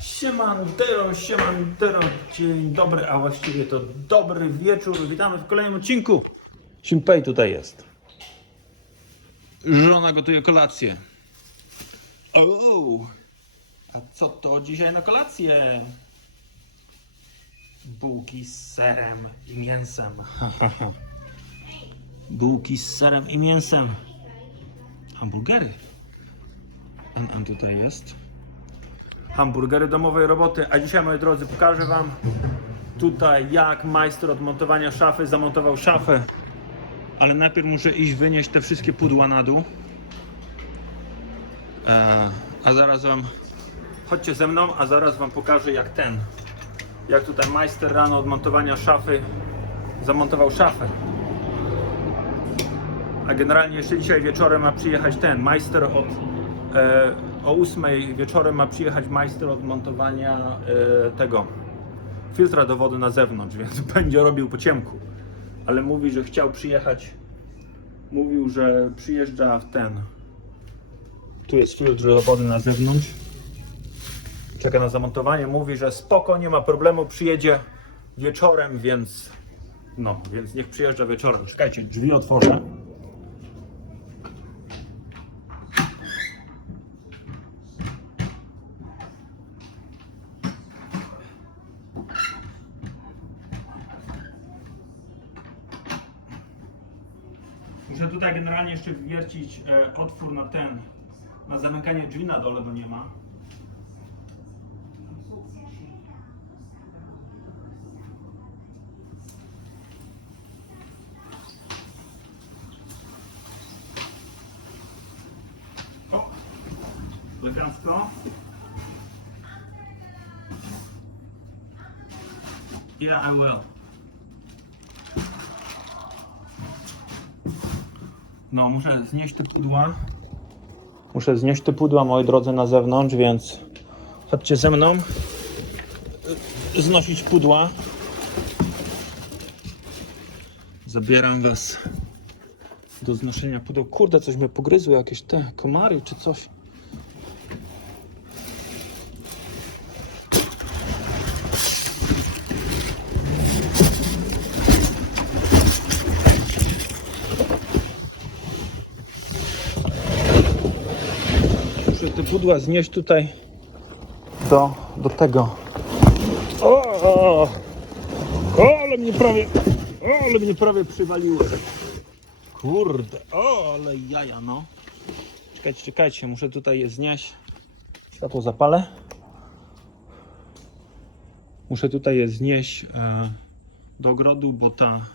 Siemandero, siemandero, dzień dobry, a właściwie to dobry wieczór. Witamy w kolejnym odcinku. Simpej tutaj jest. Żona gotuje kolację. O, a co to dzisiaj na kolację? Bułki z serem i mięsem. Bułki z serem i mięsem. Hamburgery. A, a tutaj jest. Hamburgery domowej roboty. A dzisiaj, moi drodzy, pokażę Wam tutaj, jak majster od montowania szafy zamontował szafę. Ale najpierw muszę iść wynieść te wszystkie pudła na dół. E, a zaraz Wam. Chodźcie ze mną, a zaraz Wam pokażę, jak ten. Jak tutaj majster rano od montowania szafy zamontował szafę. A generalnie jeszcze dzisiaj wieczorem ma przyjechać ten majster od e, o 8 wieczorem ma przyjechać majster od montowania e, tego filtra do wody na zewnątrz, więc będzie robił po ciemku. Ale mówi, że chciał przyjechać. Mówił, że przyjeżdża w ten. Tu jest filtr do wody na zewnątrz. Czeka na zamontowanie. Mówi, że spoko, nie ma problemu, przyjedzie wieczorem, więc no, więc niech przyjeżdża wieczorem. Czekajcie, drzwi otworzę. Muszę tutaj generalnie wiercić e, otwór na ten, na zamykanie drzwi na dole, bo nie ma. O! Elegancko. Yeah, I will. No, muszę znieść te pudła. Muszę znieść te pudła, moi drodzy, na zewnątrz, więc chodźcie ze mną. Znosić pudła. Zabieram was do znoszenia pudeł. Kurde, coś mnie pogryzły, jakieś te komary czy coś. Te pudła znieść tutaj do, do tego. O, o, o, ale mnie prawie, o, ale mnie prawie przywaliło. Kurde, o, ale jaja, no. Czekajcie, czekajcie, muszę tutaj je znieść. Światło zapalę. Muszę tutaj je znieść e, do ogrodu, bo ta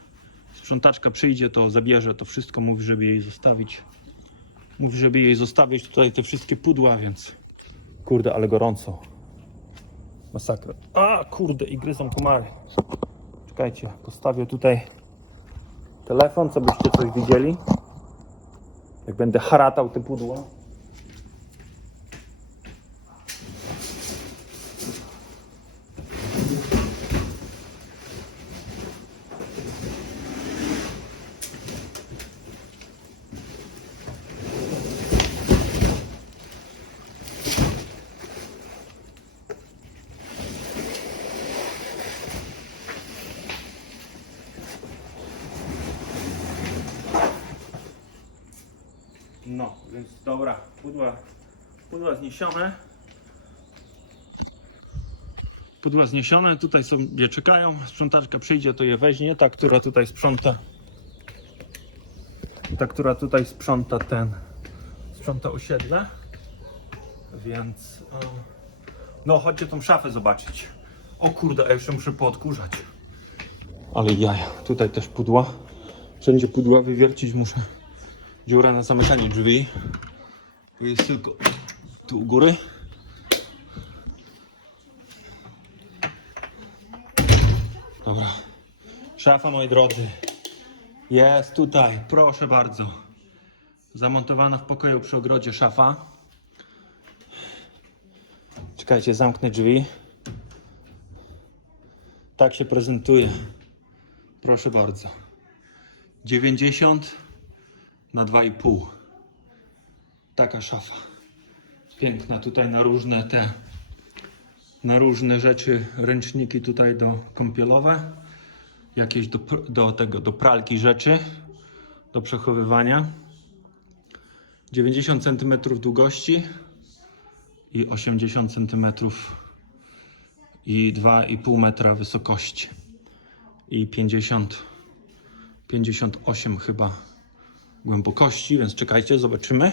sprzątaczka przyjdzie, to zabierze to wszystko. Mówi, żeby jej zostawić. Mówi, żeby jej zostawić tutaj te wszystkie pudła, więc. Kurde, ale gorąco. Masakra. A, kurde, i gryzą komary. Czekajcie, postawię tutaj telefon, co byście coś widzieli. Jak będę haratał te pudła. No, więc dobra, pudła, pudła zniesione. Pudła zniesione, tutaj sobie czekają. Sprzątaczka przyjdzie, to je weźmie. Ta, która tutaj sprząta. Ta, która tutaj sprząta ten. Sprząta osiedle. Więc. No, chodźcie tą szafę zobaczyć. O kurde, a jeszcze muszę poodkurzać. Ale jaja, tutaj też pudła. Wszędzie pudła wywiercić muszę dziura na zamykanie drzwi. Tu jest tylko tu u góry. Dobra. Szafa, moi drodzy. Jest tutaj, proszę bardzo. Zamontowana w pokoju przy ogrodzie szafa. Czekajcie, zamknę drzwi. Tak się prezentuje. Proszę bardzo. 90 na 2,5. Taka szafa. Piękna tutaj na różne te na różne rzeczy ręczniki tutaj do kąpielowe. Jakieś do, do tego do pralki rzeczy do przechowywania. 90 cm długości i 80 cm i 2,5 metra wysokości i 50 58 chyba głębokości, więc czekajcie, zobaczymy.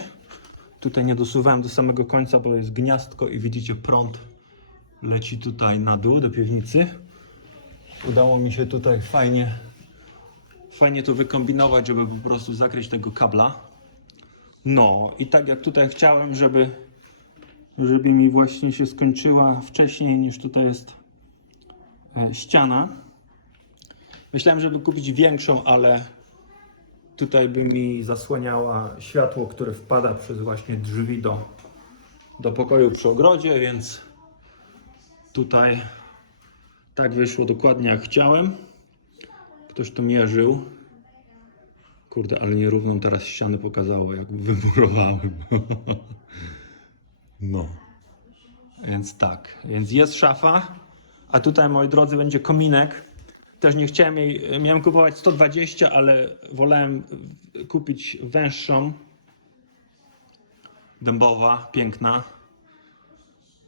Tutaj nie dosuwałem do samego końca, bo jest gniazdko i widzicie prąd leci tutaj na dół do piwnicy. Udało mi się tutaj fajnie fajnie to wykombinować, żeby po prostu zakryć tego kabla. No i tak jak tutaj chciałem, żeby żeby mi właśnie się skończyła wcześniej niż tutaj jest e, ściana. Myślałem, żeby kupić większą, ale tutaj by mi zasłaniała światło, które wpada przez właśnie drzwi do, do pokoju przy ogrodzie, więc tutaj tak wyszło dokładnie jak chciałem. Ktoś to mierzył. Kurde, ale nierówną teraz ścianę pokazało, jak wymurowałem. No. Więc tak, więc jest szafa, a tutaj moi drodzy będzie kominek. Też nie chciałem jej, miałem kupować 120, ale wolałem kupić węższą. Dębowa, piękna.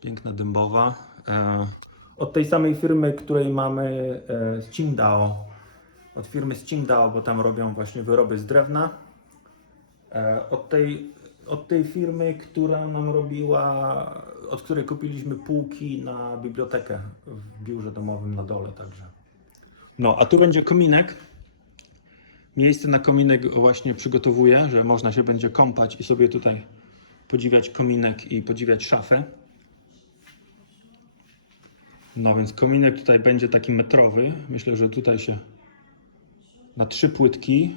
Piękna dębowa. E, od tej samej firmy, której mamy e, z Qingdao. Od firmy z Qingdao, bo tam robią właśnie wyroby z drewna. E, od tej, od tej firmy, która nam robiła, od której kupiliśmy półki na bibliotekę w biurze domowym na dole także. No, a tu będzie kominek. Miejsce na kominek właśnie przygotowuję, że można się będzie kąpać i sobie tutaj podziwiać kominek i podziwiać szafę. No więc kominek tutaj będzie taki metrowy. Myślę, że tutaj się na trzy płytki.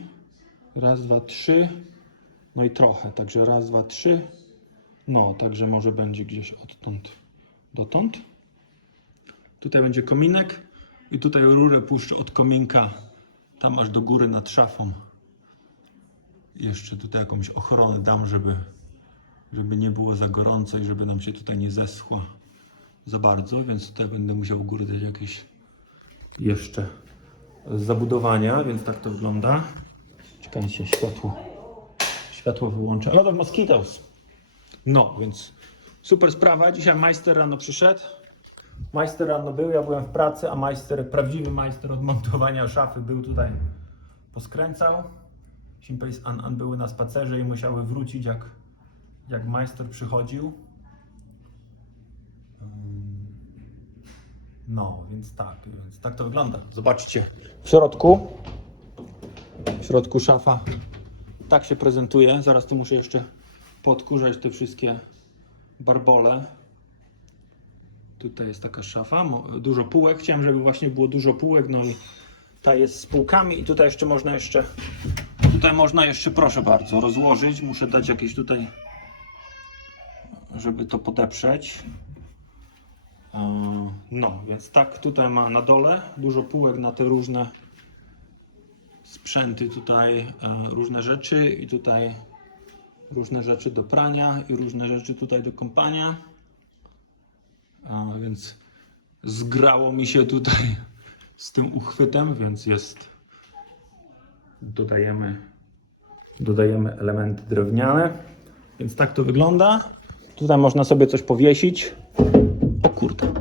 Raz, dwa, trzy. No i trochę, także raz, dwa, trzy. No, także może będzie gdzieś odtąd dotąd. Tutaj będzie kominek i tutaj rurę puszczę od kominka tam aż do góry nad szafą. Jeszcze tutaj jakąś ochronę dam, żeby, żeby nie było za gorąco i żeby nam się tutaj nie zeschło za bardzo, więc tutaj będę musiał u góry dać jakieś jeszcze zabudowania, więc tak to wygląda. Czekajcie, światło. Światło wyłączę. Lot of mosquitoes. No, więc super sprawa. Dzisiaj majster rano przyszedł. Majster rano był, ja byłem w pracy, a majster, prawdziwy majster od montowania szafy był tutaj, poskręcał. Simpej z An, An były na spacerze i musiały wrócić jak, jak majster przychodził. No, więc tak, więc tak to wygląda. Zobaczcie. W środku, w środku szafa tak się prezentuje. Zaraz tu muszę jeszcze podkurzać te wszystkie barbole. Tutaj jest taka szafa, dużo półek. Chciałem, żeby właśnie było dużo półek, no i ta jest z półkami i tutaj jeszcze można jeszcze, tutaj można jeszcze, proszę bardzo, rozłożyć. Muszę dać jakieś tutaj, żeby to podeprzeć. Eee, No, więc tak tutaj ma na dole dużo półek na te różne sprzęty tutaj, e, różne rzeczy i tutaj różne rzeczy do prania i różne rzeczy tutaj do kąpania. A więc zgrało mi się tutaj z tym uchwytem, więc jest. Dodajemy, dodajemy elementy drewniane. Więc tak to wygląda. Tutaj można sobie coś powiesić. O kurde.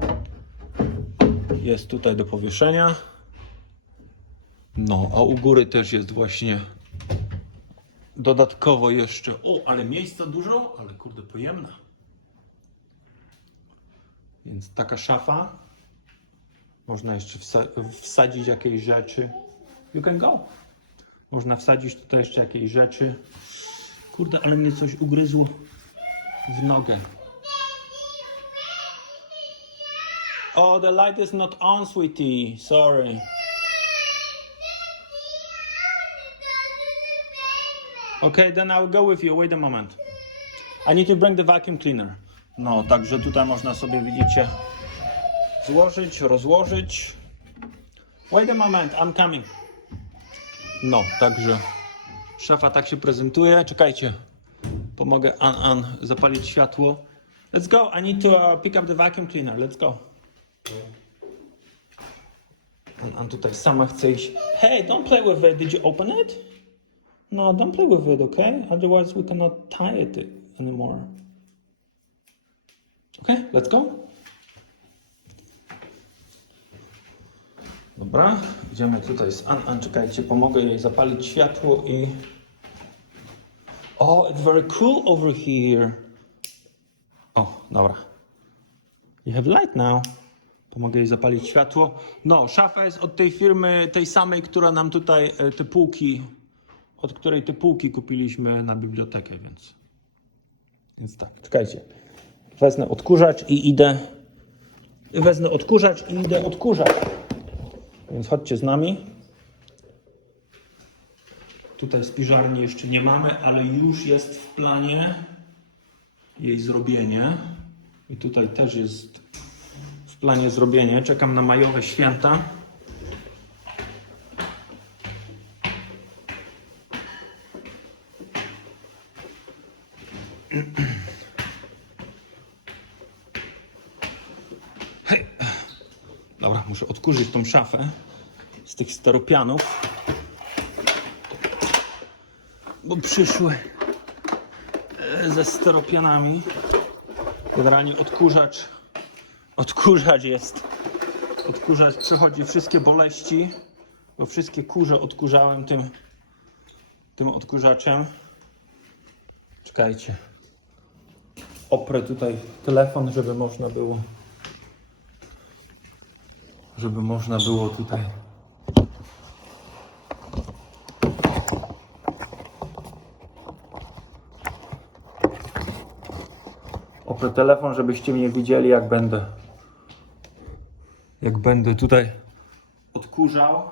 Jest tutaj do powieszenia. No, a u góry też jest właśnie dodatkowo jeszcze. O, ale miejsca dużo, ale kurde pojemna. Więc taka szafa. Można jeszcze wsa- wsadzić jakieś rzeczy. You can go. Można wsadzić tutaj jeszcze jakieś rzeczy. Kurde, ale mnie coś ugryzło w nogę. Oh, the light is not on, sweetie. Sorry. Okay, then I'll go with you. Wait a moment. I need to bring the vacuum cleaner. No, także tutaj można sobie, widzicie, złożyć, rozłożyć. Wait a moment, I'm coming. No, także szafa tak się prezentuje. Czekajcie, pomogę An An zapalić światło. Let's go, I need to uh, pick up the vacuum cleaner, let's go. An An tutaj sama chce iść. Hey, don't play with it, did you open it? No, don't play with it, okay? Otherwise we cannot tie it anymore. Okay, let's go. Dobra, idziemy tutaj z An An, czekajcie, pomogę jej zapalić światło i... Oh, it's very cool over here. O, dobra. You have light now. Pomogę jej zapalić światło. No, szafa jest od tej firmy, tej samej, która nam tutaj e, te półki, od której te półki kupiliśmy na bibliotekę, więc... Więc tak, czekajcie. Wezmę odkurzacz i idę... Wezmę odkurzacz i idę odkurzać. Więc chodźcie z nami. Tutaj spiżarni jeszcze nie mamy, ale już jest w planie jej zrobienie. I tutaj też jest w planie zrobienie. Czekam na majowe święta. Dobra, muszę odkurzyć tą szafę z tych steropianów. Bo przyszły e, ze steropianami. Generalnie odkurzacz. Odkurzacz jest. Odkurzacz przechodzi wszystkie boleści, bo wszystkie kurze odkurzałem tym, tym odkurzaczem. Czekajcie. Oprę tutaj telefon, żeby można było żeby można było tutaj. Oprę telefon, żebyście mnie widzieli, jak będę. Jak będę tutaj odkurzał.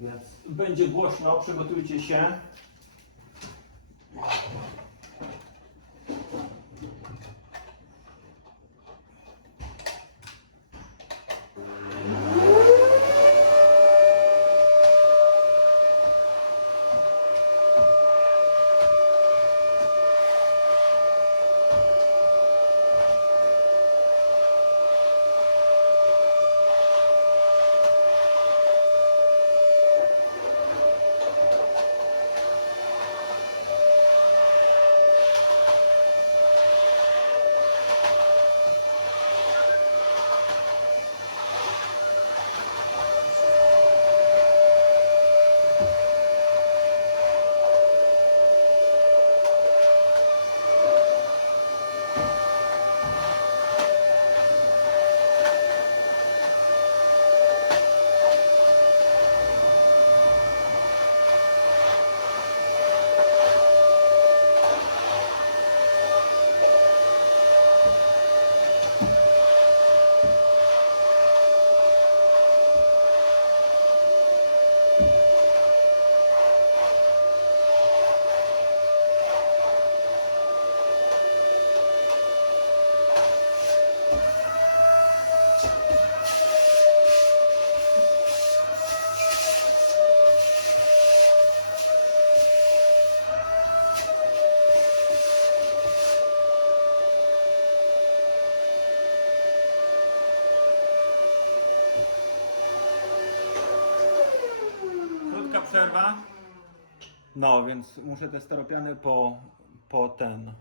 Więc będzie głośno, przygotujcie się. Przerwa. No, więc muszę te steropiany po, po ten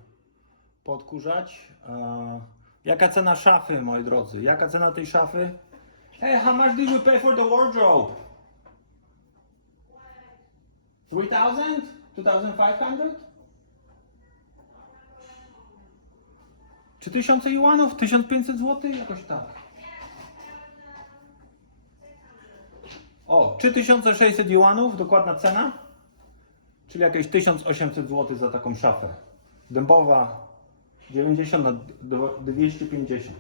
podkurzać. E, jaka cena szafy, moi drodzy? Jaka cena tej szafy? Hey, how much did you pay for the wardrobe? 3000? 2500? Czy 1000 juanów? 1500 zł? Jakoś tak. O, 3600 juanów, dokładna cena. Czyli jakieś 1800 zł za taką szafę. Dębowa 90 na d- 250.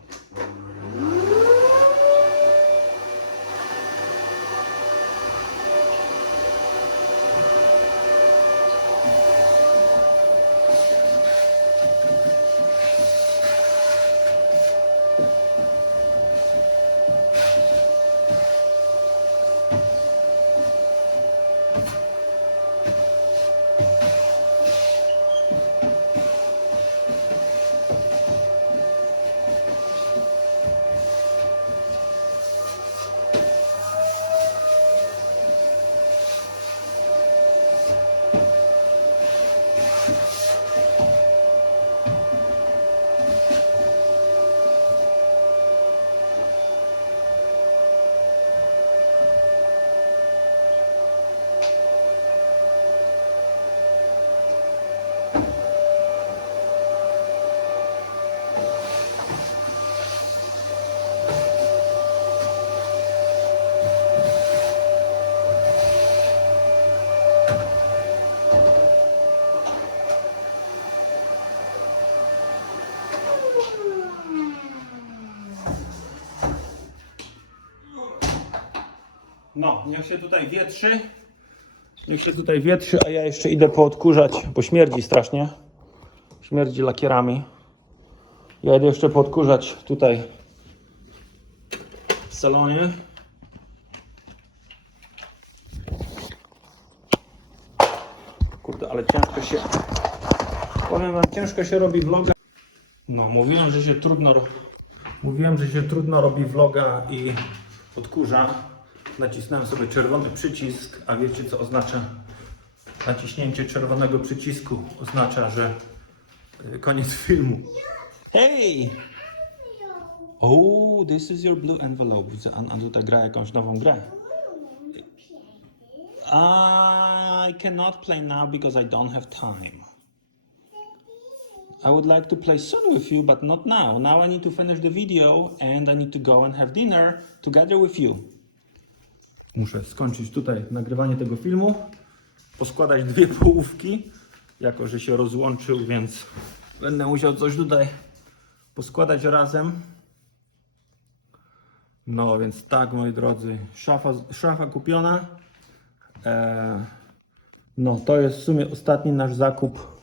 No, niech się tutaj wietrzy. Niech się tutaj wietrzy, a ja jeszcze idę poodkurzać, bo śmierdzi strasznie. Śmierdzi lakierami. Ja idę jeszcze poodkurzać tutaj w salonie. Kurde, ale ciężko się. Powiem wam, ciężko się robi vloga. No, mówiłem, że się trudno. Mówiłem, że się trudno robi vloga i odkurza. Nacisnąłem sobie czerwony przycisk, a wiecie co oznacza? Naciśnięcie czerwonego przycisku oznacza, że y, koniec filmu. Hej! Oh, this is your blue envelope. Widzę, An, An tutaj gra jakąś nową grę. I cannot play now because I don't have time. I would like to play soon with you, but not now. Now I need to finish the video and I need to go and have dinner together with you. Muszę skończyć tutaj nagrywanie tego filmu, poskładać dwie połówki, jako że się rozłączył, więc będę musiał coś tutaj poskładać razem. No więc tak, moi drodzy, szafa, szafa kupiona. Eee, no to jest w sumie ostatni nasz zakup.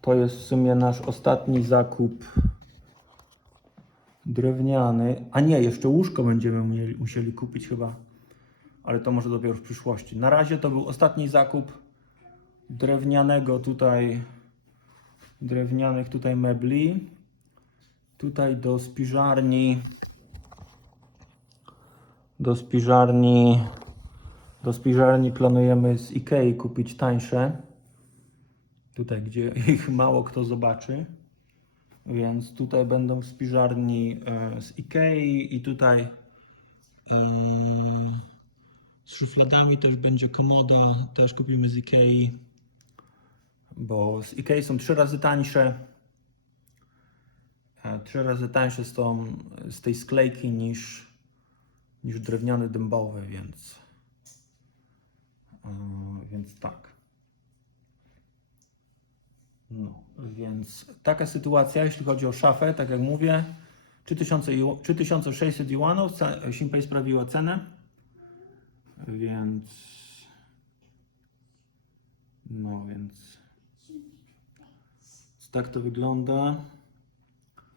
To jest w sumie nasz ostatni zakup drewniany. A nie, jeszcze łóżko będziemy mieli, musieli kupić chyba. Ale to może dopiero w przyszłości. Na razie to był ostatni zakup drewnianego tutaj drewnianych tutaj mebli. Tutaj do spiżarni do spiżarni do spiżarni planujemy z Ikei kupić tańsze. Tutaj, gdzie ich mało kto zobaczy. Więc tutaj będą w spiżarni e, z Ikei i tutaj e, z szufladami też będzie komoda, też kupimy z Ikei. Bo z Ikei są trzy razy tańsze. E, Trzy razy tańsze są z tej sklejki niż, niż drewniany dębowy, więc, więc tak. No, więc taka sytuacja, jeśli chodzi o szafę, tak jak mówię, 3000, ju- 3600 juanów, Simpay sprawiła cenę, więc no, więc tak to wygląda.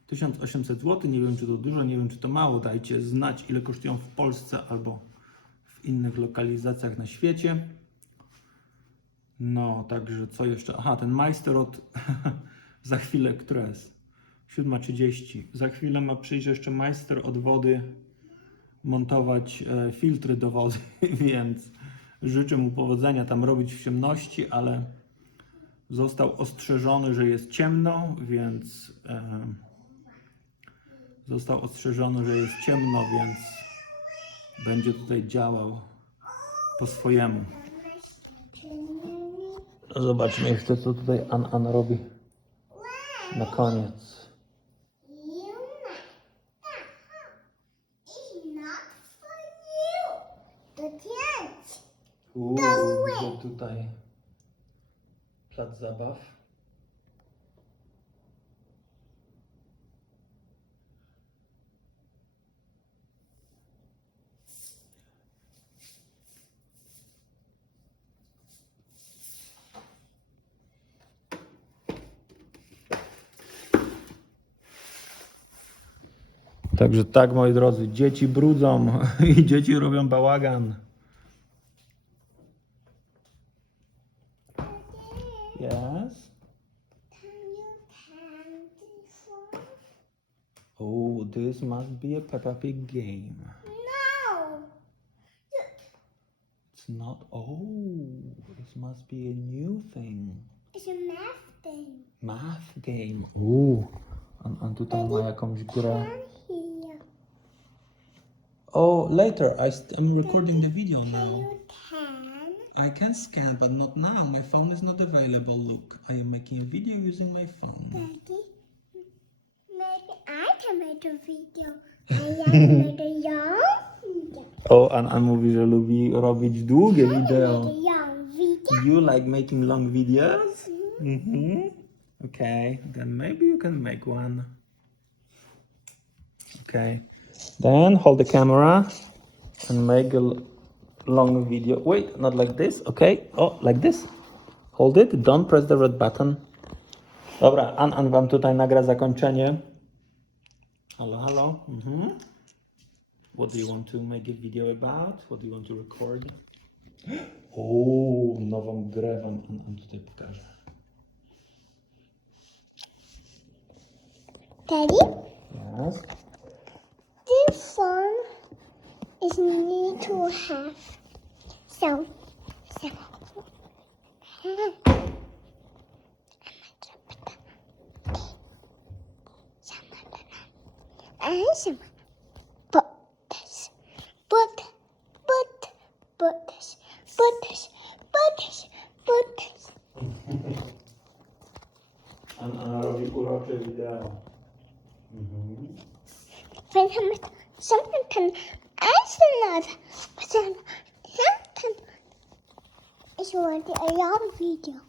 1800 zł, nie wiem czy to dużo, nie wiem czy to mało, dajcie znać ile kosztują w Polsce albo w innych lokalizacjach na świecie. No, także co jeszcze? Aha, ten majster od za chwilę, która jest? 7.30. Za chwilę ma przyjść jeszcze majster od wody montować e, filtry do wody, więc życzę mu powodzenia tam robić w ciemności, ale został ostrzeżony, że jest ciemno, więc e, został ostrzeżony, że jest ciemno, więc będzie tutaj działał po swojemu. Zobaczmy jeszcze, co tutaj An An robi na koniec. Uuu, tutaj plac zabaw. Także tak, moi drodzy, dzieci brudzą i dzieci robią bałagan. Yes. Oh, this must be a Peppa Pig game. No. It's not. Oh, this must be a new thing. It's a math thing. Math game. Ooh. On, on tutaj ma jakąś grę. Come here. Oh, later. I st- I'm recording the video Can now. you can? I can scan, but not now. My phone is not available. Look, I am making a video using my phone. Daddy, maybe I can make a video. I can make a young video. O, An, An mówi, że lubi robić długie wideo. a young video. You like making long videos? Mm-hmm. Okay, then maybe you can make one. Okay. Then hold the camera and make a long video. Wait, not like this, okay? Oh, like this. Hold it, don't press the red button. Dobra, An, An wam tutaj nagra zakończenie. Halo, halo. Mhm. What do you want to make a video about? What do you want to record? O, nową grę wam An, An tutaj pokaże. Daddy, Yes. This one is need to have some some. And some butters, but, but, butters, butters, butters, butters. An, An robi urocze wideo. Mhm. When I'm something can astronaut, but then something is already a long video.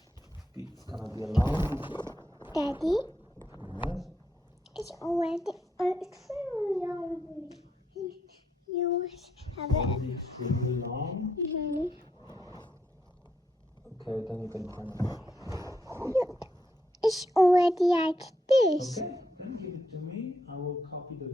It's gonna be a long video. Daddy,